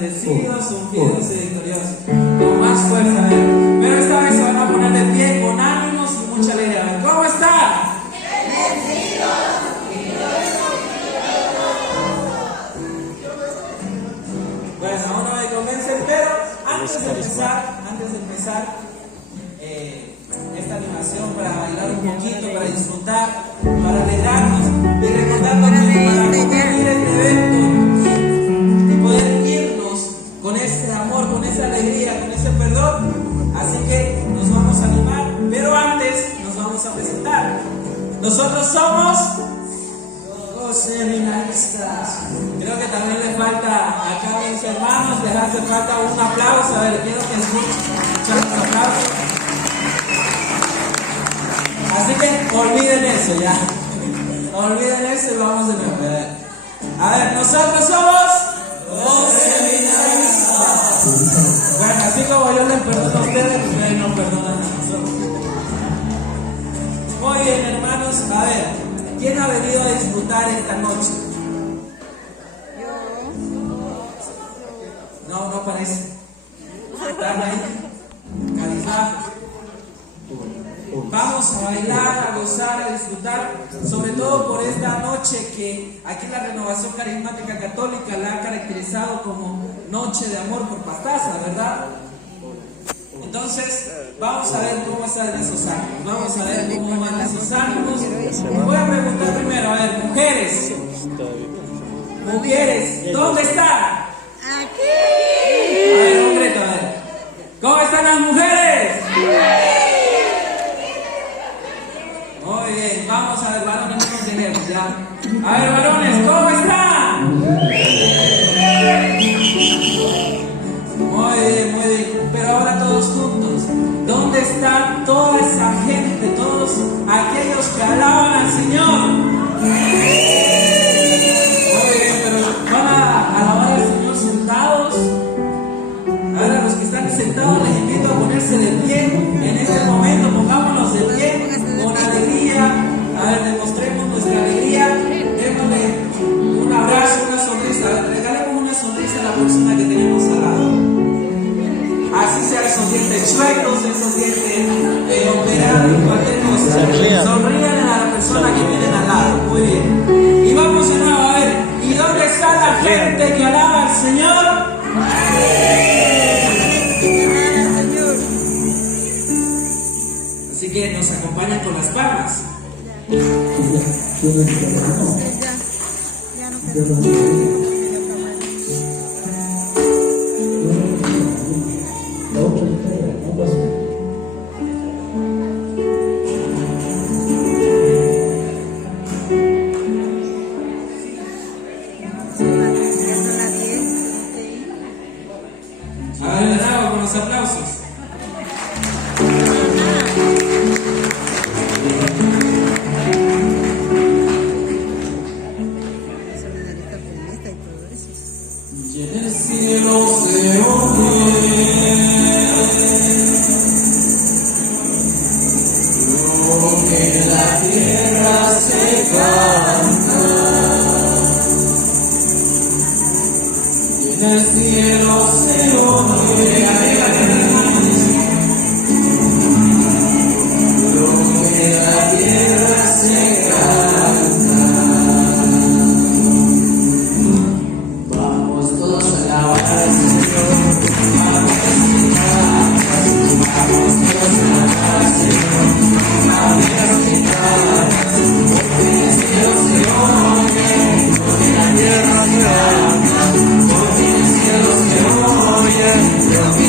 bendecidos, ungidos y victoriosos. Con más fuerza, a ver. Pero esta vez se van a poner de pie con ánimos y mucha alegría. A ver, ¿cómo están? Bueno, aún no me convencen, pero antes de empezar esta animación para bailar un poquito, para disfrutar, para alegrarnos y recordando que para concluir este evento y poder irnos con ese amor, con esa alegría, con ese perdón, así que nos vamos a animar, pero antes nos vamos a presentar. Nosotros somos los seminaristas. Creo que también le falta acá a mis hermanos, les hace falta un aplauso. A ver, quiero que escuchen los aplausos. Así que olviden eso ya. Olviden eso y vamos de nuevo. A ver, nosotros somos los seminaristas. Bueno, así como yo les perdono a ustedes nos perdonan a nosotros. Muy bien, hermanos. A ver, ¿quién ha venido a disfrutar esta noche? No parece. ¿Están ahí? Cabizbajos. Vamos a bailar, a gozar, a disfrutar, sobre todo por esta noche que aquí la Renovación Carismática Católica la ha caracterizado como noche de amor por Pastaza, ¿verdad? Entonces, vamos a ver cómo están esos ánimos, vamos a ver cómo van esos ánimos. Voy a preguntar primero, a ver, mujeres, ¿dónde están? Aquí. A ver, concreto, a ver, ¿cómo están las mujeres? Muy bien, vamos a ver, varones, no nos tenemos ya. A ver, varones, ¿cómo están? Muy bien, pero ahora todos juntos. ¿Dónde está toda esa gente, todos aquellos que alaban al Señor? Muy bien, pero van a alabar al Señor sentados. Ahora los que están sentados les invito a ponerse de pie. En este momento pongámonos de pie con alegría. A ver, demostremos nuestra alegría. Démosle un abrazo, una sonrisa. A ver, regalemos una sonrisa a la persona que tenemos al lado. Así sea esos dientes chuecos, esos dientes operados, cualquier cosa. Sonrían a la persona que tienen al lado. Muy bien. Y vamos de nuevo a ver. ¿Y dónde está la gente que alaba al Señor? Así que nos acompañan con las palmas. A ver, de nuevo con los aplausos. Y en el cielo se oye lo que en la tierra se canta. Y en el cielo se oye lo que en la tierra se canta. Vamos todos a alabar al Señor. Vamos todos a alabar al Señor. Porque en el cielo se oye lo que en la tierra se canta. Porque en el cielo se oye lo que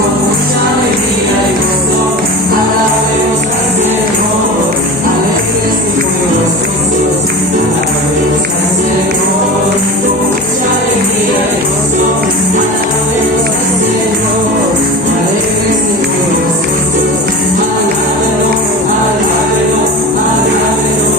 con mucha alegría y gozo, alabemos al Señor, alegres y gozosos, alabemos al Señor, con mucha alegría y gozo, alabemos al Señor, alegres y gozosos, alábelo, alábelo, alábelo.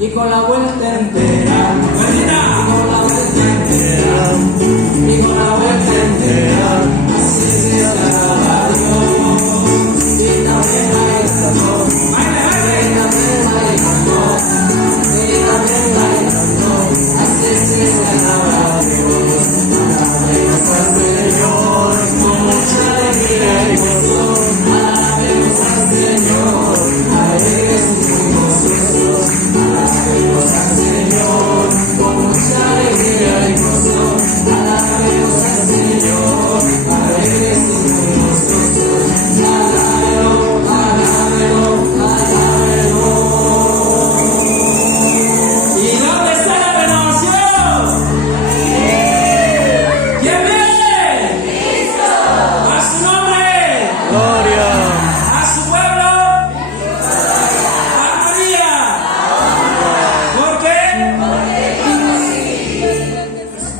Y con la vuelta entera, y con la vuelta entera, y con la vuelta entera, así se alaba a Dios. Y también bailando, y también bailando, y también bailando, así se alaba a Dios. Alabemos al Señor con mucha alegría y gozo, alabemos al Señor, alegres y gozosos. Alabemos al Señor con mucha alegría y gozo, alabemos al Señor, alegres y gozosos, alábelo, alábelo, alábelo. ¿Y dónde está la renovación? ¿Quién viene? ¡Cristo! ¡A su nombre! ¡Gloria! ¡A su pueblo!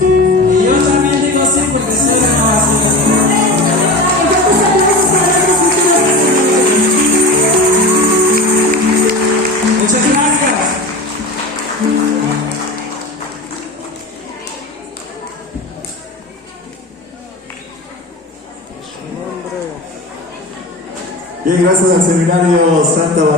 Y yo también digo sí porque soy renovación. Muchas gracias. Bien, gracias al Seminario Santa María.